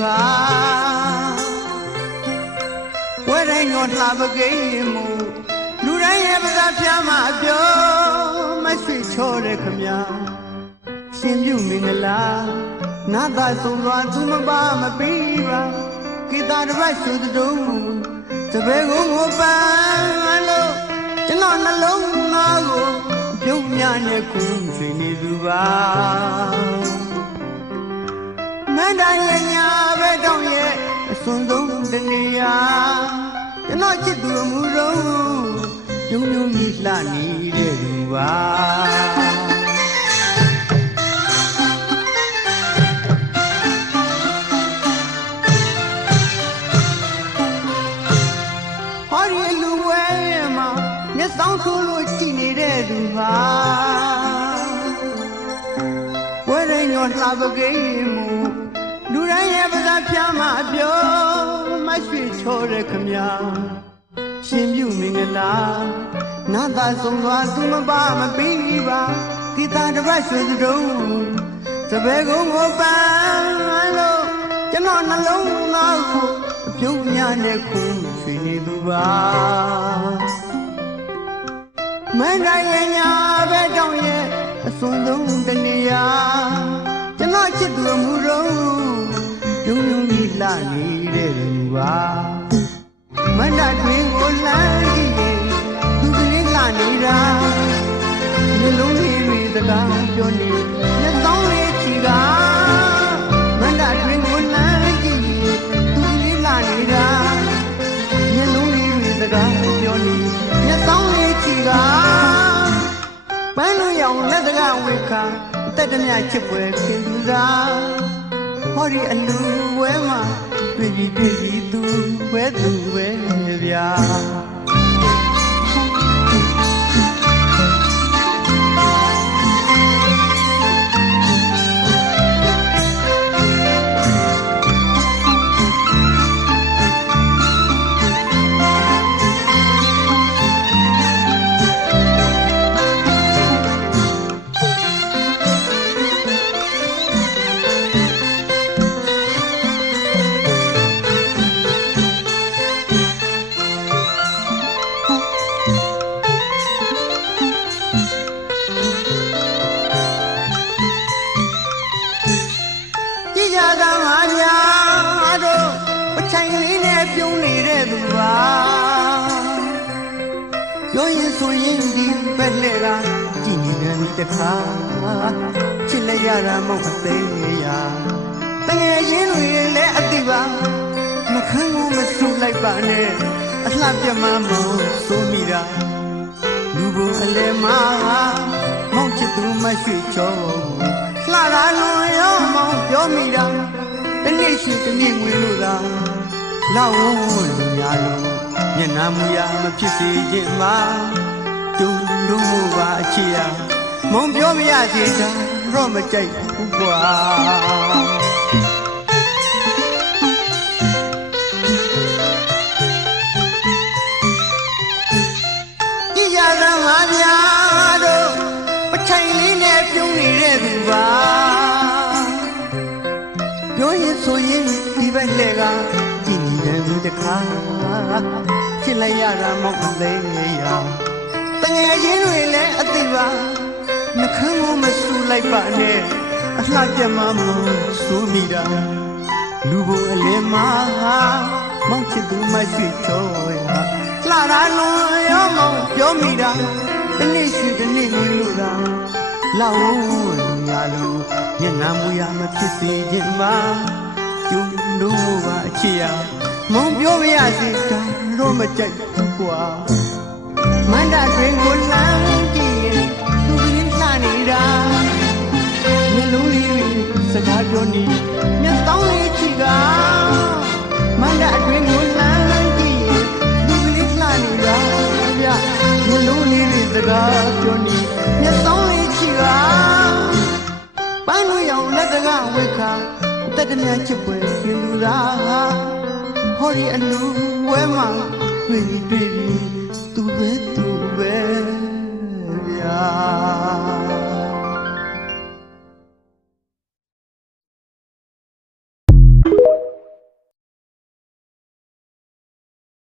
ဟာဝဲတိုင်းတော့လှပကိမှုလူတိုင်းရဲ့ပစာပြမအပြောမရွှေချောတဲ့ခမရှင်ပြုမင်္ဂလာနာသာဆုံးသွားသူမပါမပြီးပါကိတာတပတ်ရှုတုံးတပည့်ကိုငိုပန်းလို့ကျွန်တော်နှလုံးသားကိုပြုံးများနဲ့ခုန်ဆွေနေသူပါမန္တရဲ့ညာပဲတောင်းရဲ့အစွန်ဆုံးတနေရာကျွန်တော်ချစ်သူအမှုဆုံးပြုံးပြုံးမိလှနေတဲ့သူပါစောင်းထိုးလို့ကြည်နေတဲ့သူဟာဝဲတိုင်းတော့လှပကိမှုလူတိုင်းရဲ့ပစာပြမအပြောမရွှေချောတဲ့ခမရှင်ပြုမင်္ဂလာနာသာဆုံးသွားသူမပါမပြီးပါကိတာတပတ်ရွှေတုံးတပည့်ကိုငိုပန်းလို့ကျွန်တော်နှလုံးသားကိုအပြုံးများနဲ့ခုန်ရွှေနေသူပါမန္တရဲ့ညာပဲတောင်းရဲ့အစွန်ဆုံးတနေရာကျွန်တော်ချစ်သူအမှုတော့ယုံယုံကြီးလှနေတဲ့သူပါမန္တတွင်ကိုလမ်းကြည့်ရင်သူကလေးလှနေတာမျိုးလုံးလေးတွေစကားပြောနေလက်ဆောင်လေးချီကမန္တတွင်ကိုလမ်းကြည့်ရင်သူကလေးလှနေတာမျိုးလုံးလေးတွေစကားပြောနေလက်ဆောင်လေးချီကပန်းလို့ရောင်လက်စကားဝေခါတက်တမြချစ်ပွဲခင်သူသာဟောဒီအလူဝဲမှာတွေ့ပြီးသူဝဲသူဝဲဗျာပြောရင်ဆိုရင်ဒီပက်လေကကြည်နေတယ်တခါချစ်လိုက်ရတာမဟုတ်သေးရာတငယ်ချင်းတွေလည်းအတိပါမခန်းကိုမဆူလိုက်ပါနဲ့အလှပြမမို့ဆိုမိတာလူဘုံအလဲမှာမောင်ချစ်သူမရွှေချောလှတာလွန်ရောမောင်ပြောမိတာတနေ့ရှိတနေ့ငွေလို့သာလောက်လူများလို့မျက်နှာမူရမဖြစ်စေခြင်းမှာတူလူမှုပါအချစ်ရမုံပြောမရစေတာတော့မကြိုက်ဘူးကွာကြည်ရသမားများတို့ပထိုင်လေးနဲ့ပြုံးနေတဲ့သူပါပြောရင်ဆိုရင်ဒီဘက်လှည့်ကကြည်နေတယ်ဒီတခါချစ်လိုက်ရတာမဟုတ်သေးရာတငယ်ချင်းတွေလည်းအသိပါနှခမ်းကိုမဆူလိုက်ပါနဲ့အလှပြမမို့ဆိုမိတာလူဘုံအလင်းမှာမောင်ချစ်သူမရှိချောရာလှတာလွန်ရောမောင်ပြောမိတာတနေ့ရှိတနေ့ငွေလို့သာလောက်လူများလို့မျက်နှာမူရမဖြစ်စေခြင်းမှာကျုံလို့ပါအချစ်ရမုံပြောမရစေတာတော့မကြိုက်ဘူးကွာမန္တတွင်ကိုလမ်းကြည့်ရင်သူကလေးလှနေတာမျိုးလုံးလေးတွေစကားပြောနေမျက်တောင်းလေးချီကမန္တတွင်ကိုလမ်းကြည့်ရင်သူကလေးလှနေတာဗျမျိုးလုံးလေးတွေစကားပြောနေမျက်တောင်းလေးချီကပန်းလို့ရောင်လက်စကားဝေခါတက်တမြချစ်ပွဲခင်သူသာဟောဒီအလူဝဲမှာတွေ့ပြီး